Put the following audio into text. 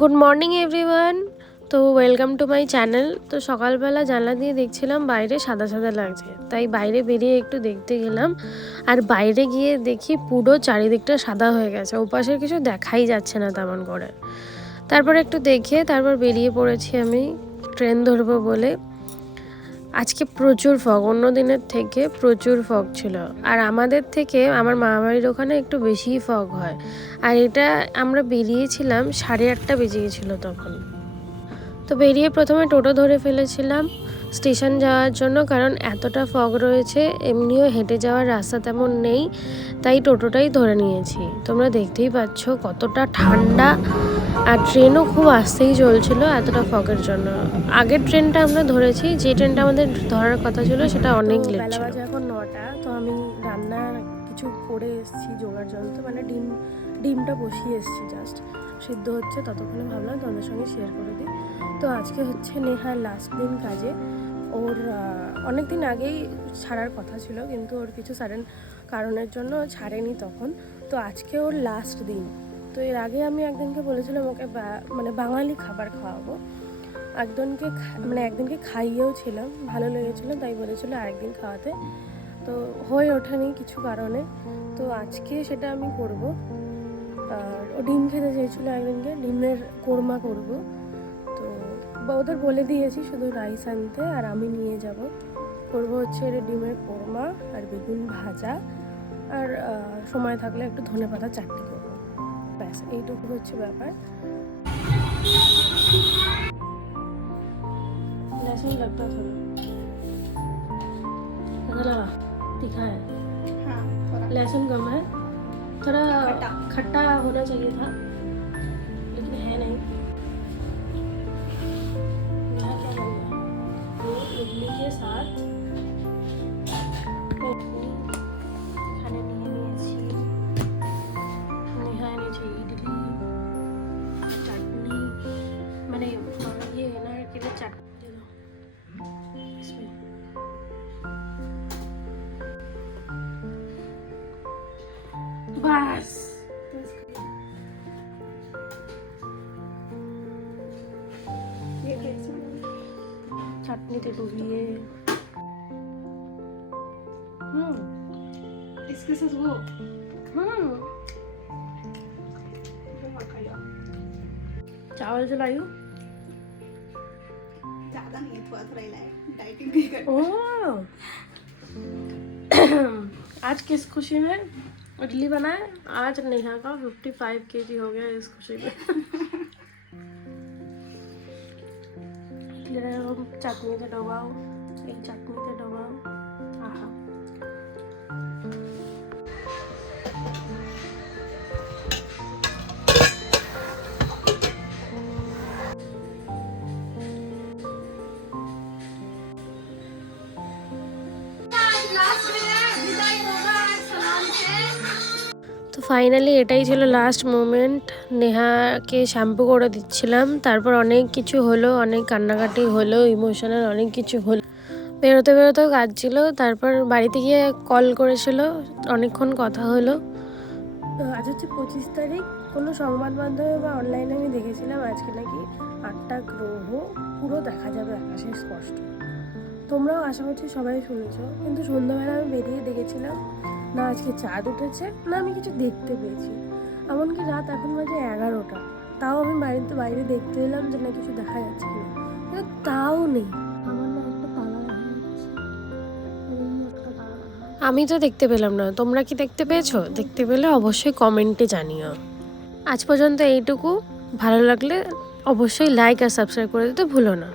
Good morning everyone তো welcome to my channel তো সকালবেলা জানলা দিয়ে দেখছিলাম বাইরে সাদা সাদা লাগছে। তাই বাইরে বেরিয়ে একটু দেখতে গেলাম। আর বাইরে গিয়ে দেখি পুরো চারিদিকটা সাদা হয়ে গেছে। ওপাশের কিছু দেখাই যাচ্ছে না তেমন করে। তারপর একটু দেখে তারপর বেরিয়ে পড়েছি আমি। ট্রেন ধরবো বলে। আজকে প্রচুর ফগ, অন্য দিনের থেকে প্রচুর ফগ ছিল। আর আমাদের থেকে, আমার মামাবাড়ির ওখানে একটু বেশিই ফগ হয়। আর এটা আমরা বেরিয়েছিলাম, সাড়ে আটটা বেজে গেছিল তখন। তো বেরিয়ে প্রথমে টোটো ধরে ফেলেছিলাম স্টেশন যাওয়ার জন্য, কারণ এতটা ফগ রয়েছে, এমনিও হেঁটে যাওয়ার রাস্তা তেমন নেই, তাই টোটোটাই ধরে নিয়েছি। তোমরা দেখতেই পাচ্ছ কতটা ঠান্ডা। আর ট্রেনও খুব আস্তেই চলছিল এতটা ফগের জন্য। আগের ট্রেনটা আমরা ধরেছি যে ট্রেনটা আমাদের ধরার কথা ছিল সেটা অনেক লেট ছিল। বাজে এখন নটা তো আমি রান্নার কিছু করে এসেছি জোগাড় যন্ত্র মানে ডিম ডিমটা বসিয়ে এসেছি জাস্ট সিদ্ধ হচ্ছে ততক্ষণে ভাবলাম তোমাদের সঙ্গে শেয়ার করে দিই। তো আজকে হচ্ছে নেহার লাস্ট দিন কাজে। ওর অনেক দিন আগেই ছাড়ার কথা ছিল কিন্তু ওর কিছু সাডেন কারণের জন্য ছাড়েনি তখন। তো আজকে ওর লাস্ট দিন। তো এর আগে আমি একদিনকে বলেছিলাম ওকে মানে বাঙালি খাবার খাওয়াবো। একজনকে মানে একদিনকে খাইয়েও ছিলাম, ভালো লেগেছিলো, তাই বলেছিল আরেকদিন খাওয়াতে। তো হয়ে ওঠেনি কিছু কারণে। তো আজকে সেটা আমি করব। আর ও ডিম খেতে চেয়েছিলো একদিনকে ডিমের কোরমা করব। তো ওদের বলে দিয়েছি শুধু রাইস আনতে আর আমি নিয়ে যাব। করব হচ্ছে ডিমের কোরমা আর বেগুন ভাজা। আর সময় থাকলে একটু ধনে পাতা চাটনি করব। ব্যাস এইটুকু হচ্ছে ব্যাপার लहसुन लगता थोड़ा पता लगा तीखा है हाँ थोड़ा लहसुन कम है थोड़ा खट्टा। खट्टा होना चाहिए था बस चटनी तो हम्म इसके साथ वो। हम्म। चावल जलाई ज़्यादा नहीं थोड़ा थोड़ा ही डाइटिंग भी कर आज किस खुशी में? इडली बनाए, आज नेहा का 55 फाइव के जी हो गया इस खुशी में। चटनी के डोबाओ एक चटनी के डोबाओ आहा। ফাইনালি এটাই ছিল লাস্ট মোমেন্ট নেহাকে শ্যাম্পু করে দিচ্ছিলাম। তারপর অনেক কিছু হলো, অনেক কান্নাকাটি হলো ইমোশনাল অনেক কিছু হলো। বেরোতে বেরোতেও কাজ ছিল, তারপর বাড়িতে গিয়ে কল করেছিল, অনেকক্ষণ কথা হলো। আজ হচ্ছে পঁচিশ তারিখ। কোনো সংবাদ মাধ্যমে বা অনলাইনে আমি দেখেছিলাম আজকে নাকি আটটা গ্রহ পুরো দেখা যাবে আকাশে স্পষ্ট। তোমরাও আশা করছি সবাই শুনেছো। কিন্তু সন্ধ্যাবেলা আমি বেরিয়ে দেখেছিলাম না আজকে চাঁদ উঠেছে না আমি কিছু দেখতে পেয়েছি। এমনকি রাত এখন বাজে এগারোটা। তাও আমি বাড়িতে বাইরে দেখতে এলাম যে না কিছু দেখা যাচ্ছে কিনা। কিন্তু তাও নেই। আমার না একটা তালা। আমি তো দেখতে পেলাম না। তোমরা কি দেখতে পেয়েছ? দেখতে পেলে অবশ্যই কমেন্টে জানিও। আজ পর্যন্ত এইটুকু। ভালো লাগলে অবশ্যই লাইক আর সাবস্ক্রাইব করে দিতে ভুলো না।